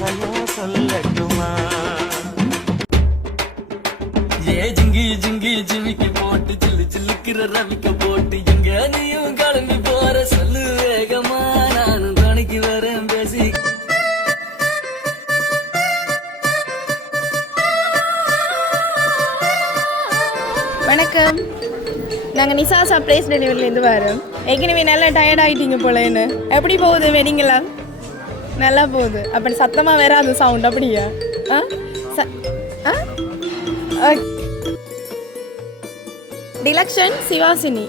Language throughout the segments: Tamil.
ரகசியம் சொல்லட்டுமா? ஏ ஜிங்கி ஜிங்கி ஜிமிக்கி போட்டு சில்லு சில்லுக்கிற ரவிக்க போட்டு எங்க நீயும் கிளம்பி போற சொல்லு வேகமா, நானும் துணைக்கு வரேன் பேசி. வணக்கம், நாங்கள் நிசா சர்ப்ரைஸ் டெலிவரிலேருந்து வரோம். ஏற்கனவே நல்லா டயர்ட் ஆகிட்டீங்க போலேன்னு. எப்படி போகுது வெட்டிங்கெல்லாம்? நல்லா போகுது. அப்படி சத்தமாக வராது சவுண்ட் அப்படியா? டிலக்ஷன் சிவாசினி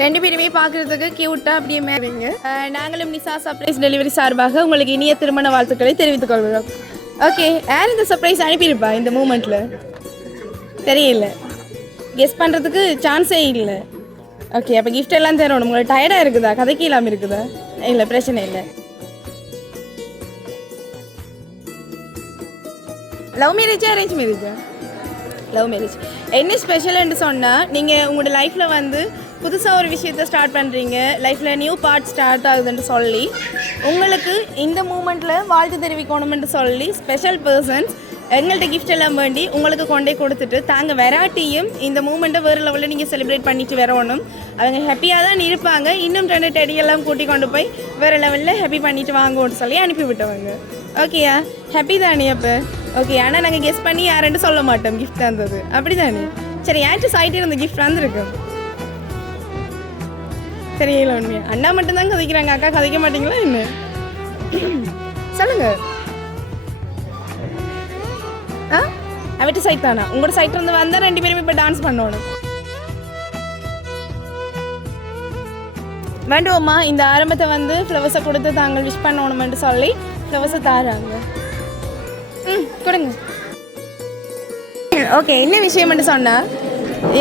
ரெண்டு பேருமே பார்க்குறதுக்கு க்யூட்டாக அப்படியே மேவிங்க. நாங்களும் நிசா சர்ப்ரைஸ் டெலிவரி சார்பாக உங்களுக்கு இனிய திருமண வாழ்த்துக்களை தெரிவித்துக் கொள்கிறோம். ஓகே, யார் இந்த சர்ப்ரைஸ் அனுப்பியிருப்பா இந்த மூமெண்ட்டில்? தெரியல, கெஸ் பண்ணுறதுக்கு சான்ஸே இல்லை. ஓகே, அப்போ கிஃப்ட் எல்லாம் தரணும். உங்களுக்கு டயர்டாக இருக்குதா? கதைக்கு இல்லாமல் இருக்குதா? இல்லை, பிரச்சனை இல்லை. லவ் மேரேஜா அரேஞ்ச் மேரேஜா? Love marriage. என்ன ஸ்பெஷல்னு சொன்னால், நீங்கள் உங்களோட லைஃப்பில் வந்து புதுசாக ஒரு விஷயத்தை ஸ்டார்ட் பண்ணுறீங்க, லைஃப்பில் நியூ பார்ட் ஸ்டார்ட் ஆகுதுன்னு சொல்லி உங்களுக்கு இந்த மூமெண்ட்டில் வாழ்த்து தெரிவிக்கணுமென்று சொல்லி ஸ்பெஷல் பர்சன்ஸ் எங்கள்கிட்ட கிஃப்ட் எல்லாம் வேண்டி உங்களுக்கு கொண்டே கொடுத்துட்டு தாங்க வெரைட்டியும் இந்த மூமெண்ட்டை வேறு லெவலில் நீங்கள் செலிப்ரேட் பண்ணிட்டு வரணும். அவங்க ஹாப்பியாக தான் இருப்பாங்க. இன்னும் 2 டெடியெல்லாம் கூட்டி கொண்டு போய் வேறு லெவலில் ஹாப்பி பண்ணிட்டு வாங்கன்னு சொல்லி அனுப்பி விட்டவங்க. ஓகேயா, ஹாப்பி தானே அப்போ? ஓகே, ஆனால் நாங்கள் கெஸ் பண்ணி யாருன்னு சொல்ல மாட்டோம் கிஃப்ட் தந்தது, அப்படி தானே? சரி, யார்ட்டு சைட்டு இருந்த கிஃப்ட் வந்துருக்கு? தெரியல. உண்மையா அண்ணா மட்டும்தான் கதைக்கிறாங்க, அக்கா கதைக்க மாட்டீங்களா என்ன? சொல்லுங்க. அவட்டு சைட் தானா? உங்களோட சைட் இருந்து வந்தால் 2 பேருமே இப்போ டான்ஸ் பண்ணணும். வேண்டுவோம்மா, இந்த ஆரம்பத்தை வந்து ஃப்ளவர்ஸை கொடுத்து தாங்கள் விஷ் பண்ணணுமென்று சொல்லி ஃப்ளவர்ஸை தாராங்க. கொடுங்க. ஓகே, என்ன விஷயம்னு சொன்னால்,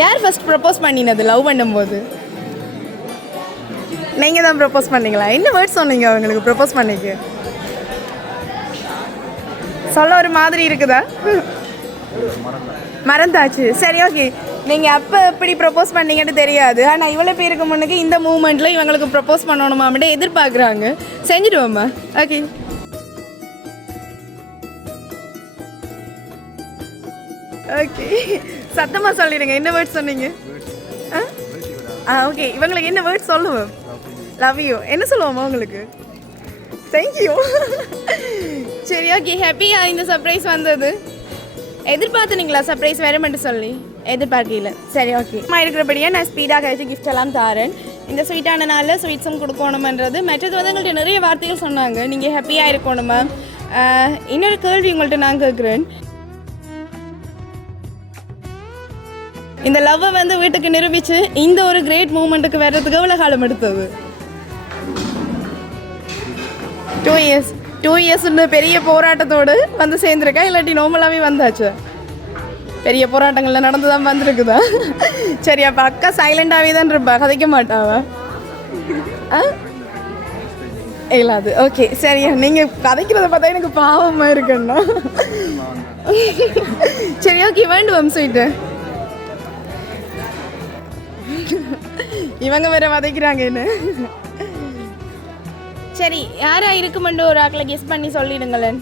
யார் ஃபர்ஸ்ட் ப்ரப்போஸ் பண்ணினது லவ் பண்ணும்போது? நீங்கள் தான் ப்ரப்போஸ் பண்ணீங்களா? என்ன வேர்ட்ஸ் சொன்னீங்க அவங்களுக்கு ப்ரப்போஸ் பண்ணிக்கு? சொல்ல ஒரு மாதிரி இருக்குதா? மறந்தாச்சு. சரி, ஓகே. நீங்கள் அப்போ எப்படி ப்ரப்போஸ் பண்ணீங்கன்னு தெரியாது, ஆனால் இவ்வளோ பேருக்கு முன்னுக்கு இந்த மூமெண்ட்டில் இவங்களுக்கு ப்ரப்போஸ் பண்ணணுமா அப்படின்ட்டு எதிர்பார்க்குறாங்க. செஞ்சுடுவோம்மா. Okay, okay. சத்தமாக சொல்லிடுங்க, என்ன வேர்ட்ஸ் சொன்னீங்க? ஓகே, இவங்களுக்கு என்ன வேர்ட்ஸ் சொல்லுவோம்? Love you. என்ன சொல்லுவோம்மா உங்களுக்கு? தேங்க்யூ. சரி, ஓகே. ஹாப்பியாக இந்த சர்ப்ரைஸ் வந்தது. எதிர்பார்த்துனீங்களா சர்ப்ரைஸ் வேறுமென்று சொல்லி? எதிர்பார்க்கல. சரி, ஓகே. இருக்கிறபடியாக நான் ஸ்பீடாக கழிச்சு கிஃப்ட் எல்லாம் தாரேன். இந்த ஸ்வீட்டான நாளில் ஸ்வீட்ஸும் கொடுக்கணுமன்றது. மற்றது வந்து எங்கள்கிட்ட நிறைய வார்த்தைகள் சொன்னாங்க, நீங்கள் ஹாப்பியாக இருக்கணுமா. இன்னொரு கேள்வி உங்கள்கிட்ட நான் கேட்குறேன். இந்த லவ்வை வந்து வீட்டுக்கு நிரூபித்து இந்த ஒரு கிரேட் மூமெண்ட்டுக்கு வர்றதுக்கு எவ்வளோ காலம் எடுத்தது? 2 இயர்ஸ். 2 இயர்ஸ்ன்னு பெரிய போராட்டத்தோடு வந்து சேர்ந்துருக்கா, இல்லாட்டி நார்மலாகவே வந்தாச்சு? பெரிய போராட்டங்களில் நடந்து தான் வந்திருக்குதா? சரி, அப்போ அக்கா சைலண்டாகவே தான் இருப்பா, கதைக்க மாட்டாவா? இல்லாது. ஓகே, சரியா. நீங்கள் கதைக்கிறத பார்த்தா எனக்கு பாவமாக இருக்குண்ணா. சரி, ஓகே. வேண்டுவோம் ஸ்வீட்டு. இவங்க வேற வதைக்கிறாங்க என்ன? சரி, யாரா இருக்குமெண்டு ஒரு ஆக்களை கெஸ் பண்ணி சொல்லிடுங்களேன்.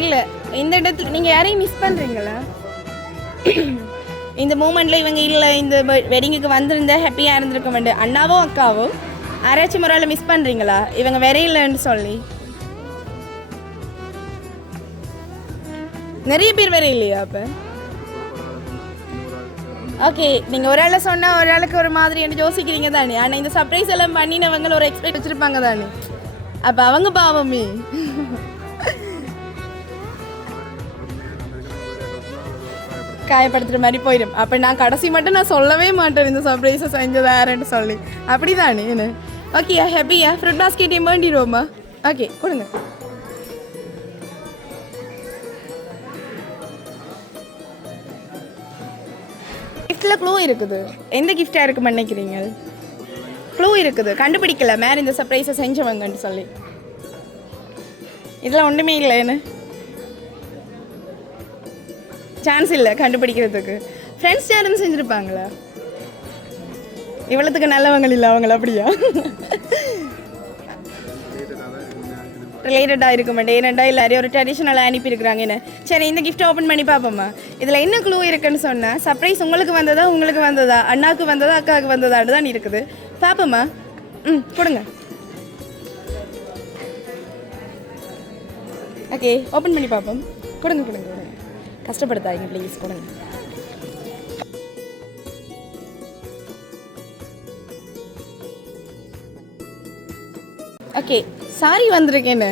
இல்லை, இந்த இடத்துல நீங்கள் யாரையும் மிஸ் பண்ணுறீங்களா? இந்த மூமெண்ட்டில் இவங்க இல்லை, இந்த வெட்டிங்குக்கு வந்திருந்தா ஹாப்பியாக இருந்திருக்க வேண்டு. அண்ணாவோ அக்காவோ யாராச்சும் ஒரு ஆளை மிஸ் பண்ணுறீங்களா இவங்க வேற இல்லைன்னு சொல்லி? நிறைய பேர் வேற இல்லையா அப்போ? ஓகே, நீங்கள் ஒரு ஆளை சொன்னால் ஒரு ஆளுக்கு ஒரு மாதிரி என்ன யோசிக்கிறீங்க தானே. ஆனால் இந்த சர்ப்ரைஸ் எல்லாம் பண்ணினவங்க ஒரு எக்ஸ்பெக்ட் வச்சுருப்பாங்க தானே. அப்போ அவங்க பாவமே. காயப்படுத்துகிற மாதிரி போயிடும். அப்போ நான் கடைசி மட்டும் நான் சொல்லவே மாட்டேன் இந்த சர்ப்ரைஸை செஞ்சது யாருன்னு சொல்லி. அப்படி தானே என்ன? ஓகே, ஹாப்பியா? ஃப்ரூட் பாஸ்கெட்டையும் வேண்டிடுவோம்மா. ஓகே, கொடுங்க. கிஃப்டில் க்ளூ இருக்குது. எந்த கிஃப்டாக இருக்குன்னு நினைக்கிறீங்க? க்ளூ இருக்குது, கண்டுபிடிக்கல மேலே இந்த சர்ப்ரைஸை செஞ்சவங்கன்னு சொல்லி. இதெல்லாம் ஒன்றுமே இல்லை என்ன? சான்ஸ் இல்லை கண்டுபிடிக்கிறதுக்கு. ஃப்ரெண்ட்ஸ் யாரும் செஞ்சுருப்பாங்களா? இவ்வளோத்துக்கு நல்லவங்க இல்லை அவங்கள, அப்படியா? ரிலேட்டடாக இருக்க மாட்டேன். ஏன்னாண்டா எல்லாரையும் ஒரு ட்ரெடிஷ்னலாக அனுப்பியிருக்கிறாங்க என்ன. சரி, இந்த கிஃப்ட் ஓப்பன் பண்ணி பார்ப்போம்மா. இதில் என்ன க்ளூ இருக்குன்னு சொன்னால், சர்ப்ரைஸ் உங்களுக்கு வந்ததா, உங்களுக்கு வந்ததா, அண்ணாவுக்கு வந்ததா, அக்காவுக்கு வந்ததான்னு தான் இருக்குது. பார்ப்போம்மா. கொடுங்க. ஓகே, ஓப்பன் பண்ணி பார்ப்போம். கொடுங்க கொடுங்க கொடுங்க, கஷ்டப்படுத்தாதீங்க ப்ளீஸ், கொடுங்க. ஓகே, சாரி வந்திருக்கேன்னு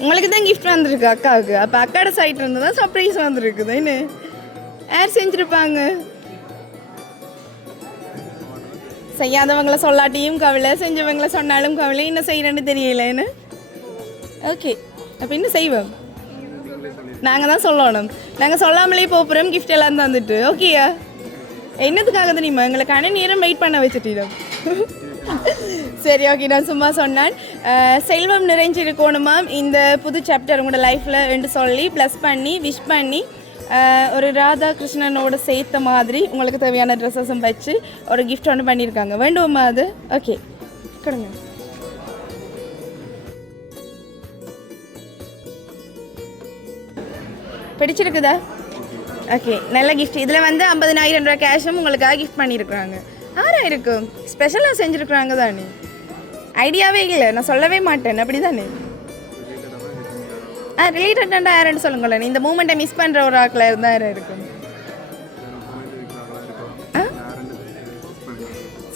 உங்களுக்கு தான் கிஃப்ட் வந்திருக்கு அக்காவுக்கு. அப்போ அக்காவோட சைட் இருந்து தான் சர்ப்ரைஸ் வந்திருக்குது. என்ன யார் செஞ்சுருப்பாங்க? செய்யாதவங்களை சொல்லாட்டியும் கவலை, செஞ்சவங்களை சொன்னாலும் கவலை. என்ன செய்யறேன்னு தெரியல என்ன. ஓகே, அப்போ என்ன செய்வோம்? நாங்கள் தான் சொல்லணும். நாங்கள் சொல்லாமலே போகிறோம் கிஃப்ட் எல்லாம் தந்துட்டு. ஓகேயா? என்னத்துக்காக தெரியுமா? எங்களை கண நேரம் வெயிட் பண்ண வச்சுட்டோம். சரி, ஓகே, நான் சும்மா சொன்னேன். செல்வம் நிறைஞ்சிருக்கணுமா இந்த புது சாப்டர் உங்களோட லைஃப்பில் என்று சொல்லி ப்ளஸ் பண்ணி விஷ் பண்ணி ஒரு ராதாகிருஷ்ணனோட சேர்த்த மாதிரி உங்களுக்கு தேவையான ட்ரெஸ்ஸஸும் வச்சு ஒரு கிஃப்ட் ஒன்று பண்ணியிருக்காங்க. வேண்டுமா அது? ஓகே, கொடுங்க. பிடிச்சிருக்குதா? ஓகே, நல்ல கிஃப்ட். இதில் வந்து 50,000 ரூபா கேஷும் உங்களுக்காக கிஃப்ட் பண்ணியிருக்கிறாங்க. ஆறாக இருக்கும், ஸ்பெஷலாக செஞ்சுருக்குறாங்க தானே. ஐடியாவே இல்லை, நான் சொல்லவே மாட்டேன். அப்படி தானே? ரிலேட்டடாக யாருன்னு சொல்லுங்களேன். இந்த மூமெண்ட்டை மிஸ் பண்ணுற ஒரு ஆக்கில் இருந்தால் யாரும் இருக்கும்.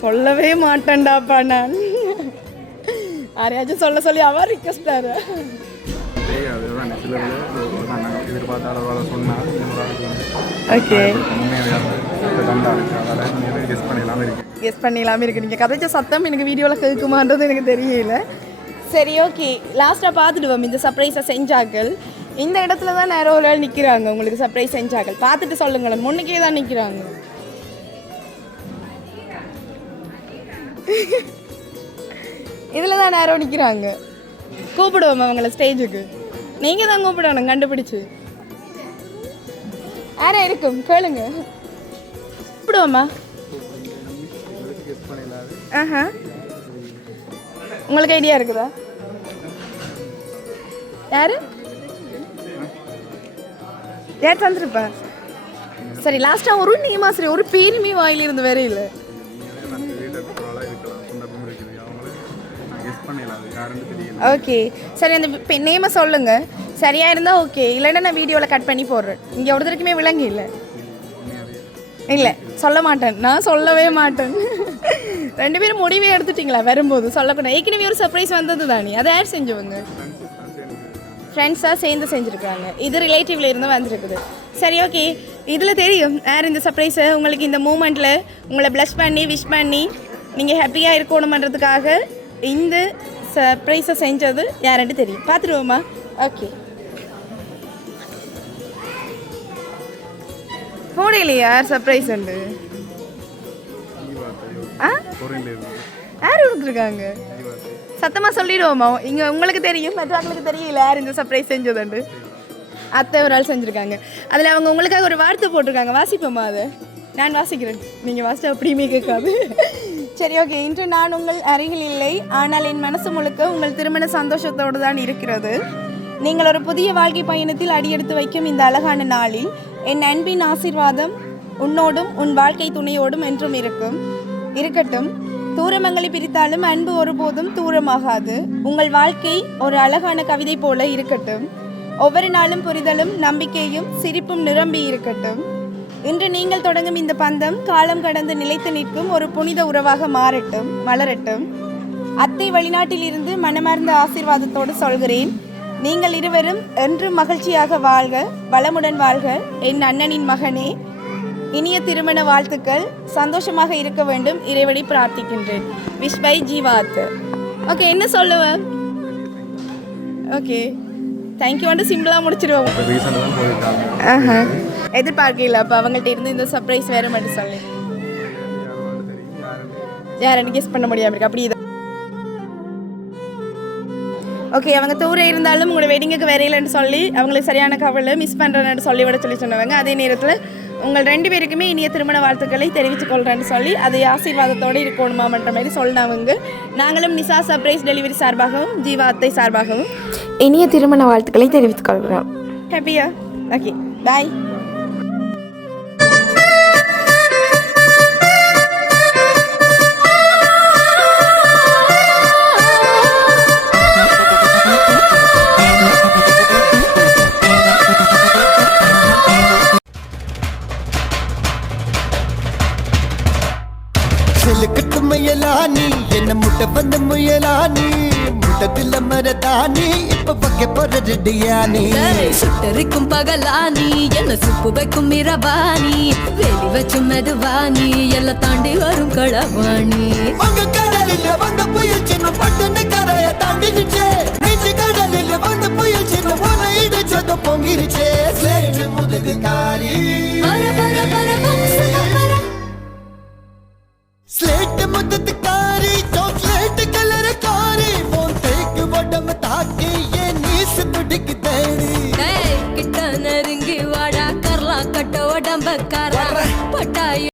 சொல்லவே மாட்டேன்டாப்பா நான். யாரையாச்சும் சொல்ல சொல்லி அவர் ரிக்வஸ்டாரு. ஓகே, கெஸ் பண்ணிடலாமே இருக்கு. நீங்கள் கதைச்ச சத்தம் எனக்கு வீடியோவில் கேட்குமான்றது எனக்கு தெரியல. சரி, ஓகே, லாஸ்ட்டாக பார்த்துடுவோம் இந்த சர்ப்ரைஸை செஞ்சாக்கள். இந்த இடத்துல தான் நேரம் ஒரு ஆள் நிற்கிறாங்க உங்களுக்கு சர்ப்ரைஸ் செஞ்சாக்கள். பார்த்துட்டு சொல்லுங்களேன். முன்னுக்கே தான் நிற்கிறாங்க. இதில் தான் நேரம் நிற்கிறாங்க. கூப்பிடுவோம் அவங்கள ஸ்டேஜுக்கு. நீங்கள் தான் கூப்பிடணும் கண்டுபிடிச்சு. யாரா இருக்கும் கேளுங்க. கூப்பிடுவோம்மா. ஆஹா, உங்களுக்கு ஐடியா இருக்குதா? யாரு யார் தந்துருப்பா? சரி, லாஸ்ட்டாக ஒரு நேமா, சரி ஒரு பேருமே வாயிலிருந்து வேற இல்லை. ஓகே, சரி, அந்த நேமை சொல்லுங்க. சரியாக இருந்தால் ஓகே, இல்லைன்னா நான் வீடியோவில் கட் பண்ணி போடுறேன். இங்கே ஒருத்தருக்குமே விளங்கி இல்லை. இல்லை, சொல்ல மாட்டேன், நான் சொல்லவே மாட்டேன். 2 பேரும் முடிவே எடுத்துட்டிங்களா வரும்போது? சொல்லக்கூடாது. ஏற்கனவே ஒரு சர்ப்ரைஸ் வந்தது தானே, அதை யார் செஞ்சவங்க? ஃப்ரெண்ட்ஸாக சேர்ந்து செஞ்சுருக்காங்க. இது ரிலேட்டிவ்ல இருந்து வந்திருக்குது. சரி, ஓகே, இதில் தெரியும் யார் இந்த சர்ப்ரைஸை உங்களுக்கு இந்த மூமெண்ட்டில் உங்களை ப்ளஸ் பண்ணி விஷ் பண்ணி நீங்கள் ஹாப்பியாக இருக்கணுமன்றதுக்காக இந்த சர்ப்ரைஸை செஞ்சது யாருன்னு தெரியும். பார்த்துருவோமா? ஓகே, போடலையா யார் சர்ப்ரைஸ் உண்டு? யார் கொடுத்துருக்காங்க? சத்தமாக சொல்லிடுவோமா? இங்கே உங்களுக்கு தெரியும், மற்றவங்களுக்கு தெரியல யார் இந்த சர்ப்ரைஸ் செஞ்சதுண்டு. அத்தை ஒரு ஆள் செஞ்சுருக்காங்க. அதில் அவங்க உங்களுக்காக ஒரு வார்த்தை போட்டிருக்காங்க. வாசிப்போமா? அதை நான் வாசிக்கிறேன், நீங்கள் வாசிச்சா அப்படியுமே கேட்காது. சரி, ஓகே. இன்று நான் உங்கள் அருகில் இல்லை, ஆனால் என் மனசு முழுக்க உங்கள் திருமண சந்தோஷத்தோடு தான் இருக்கிறது. நீங்கள் ஒரு புதிய வாழ்க்கை பயணத்தில் அடியெடுத்து வைக்கும் இந்த அழகான நாளில் என் அன்பின் ஆசீர்வாதம் உன்னோடும் உன் வாழ்க்கை துணையோடும் என்றும் இருக்கட்டும். தூரமங்களை பிரித்தாலும் அன்பு ஒருபோதும் தூரமாகாது. உங்கள் வாழ்க்கை ஒரு அழகான கவிதை போல இருக்கட்டும். ஒவ்வொரு நாளும் புரிதலும் நம்பிக்கையும் சிரிப்பும் நிரம்பி இருக்கட்டும். இன்று நீங்கள் தொடங்கும் இந்த பந்தம் காலம் கடந்து நிலைத்து நிற்கும் ஒரு புனித உறவாக மலரட்டும். அத்தை வெளிநாட்டில் இருந்து மனமார்ந்த ஆசீர்வாதத்தோடு சொல்கிறேன். நீங்கள் இருவரும் என்றும் மகிழ்ச்சியாக வாழ்க, வளமுடன் வாழ்க. என் அண்ணனின் மகனே, இனிய திருமண வாழ்த்துக்கள். சந்தோஷமாக இருக்க வேண்டும், இறைவனை பிரார்த்திக்கின்றேன். Wish by Jeevath. ஓகே, என்ன சொல்லுவேன்? ஓகே, தேங்க்யூ வந்து சிம்பிளாக முடிச்சிடுவோம். எதிர்பார்க்கல. அப்போ அவங்கள்ட்ட இருந்து இந்த சர்ப்ரைஸ் வேறு மட்டும் சொல்லி யாருன்னு கெஸ் பண்ண முடியாமல் இருக்கு. அப்படி இதான். ஓகே, அவங்க தூர இருந்தாலும் உங்களோட வெட்டிங்குக்கு வரையிலன்னு சொல்லி அவங்களுக்கு சரியான கவலை மிஸ் பண்ணுறேன்னு சொல்லி விட சொன்னவங்க. அதே நேரத்தில் உங்கள் 2 பேருக்குமே இனிய திருமண வாழ்த்துக்களை தெரிவித்துக் கொள்கிறேன்னு சொல்லி அதை ஆசீர்வாதத்தோடு இருக்கணுமான்ற மாதிரி சொன்னாங்க. நாங்களும் நிசா சர்ப்ரைஸ் டெலிவரி சார்பாகவும் ஜீவா அத்தை சார்பாகவும் இனிய திருமண வாழ்த்துக்களை தெரிவித்துக் கொள்கிறோம். ஹாப்பியா? ஓகே, பாய். சிலுக்கட்டு முயலானி என்ன முட்டை வந்த முயலானி முட்டத்தில் மரதானி இப்ப பக்க போற ரெடியானி சுட்டரிக்கும் பகலானி என்ன சுப்பு வைக்கும் இரவானி வெளி வச்சு மெதுவானி எல்லாம் தாண்டி வரும் களவாணி உங்க கடலில் வந்த புயல் சின்ன பட்டுன்னு கரைய தாண்டிடுச்சே நெஞ்சு கடலில் வந்த புயல் சின்ன உன இடிச்சத பொங்கிருச்சே சேற்று முதுகு காரி ஸ்லேட் முத்தத்து காரி சாக்லேட் கலர் காரி போன் தேக்கு வடம் தாக்கி ஏ நீஸ் துடிக்கு தேடி கிட்ட நெருங்கி வாடா கரலா கட்ட உடம்பக்காரா பட்டாய்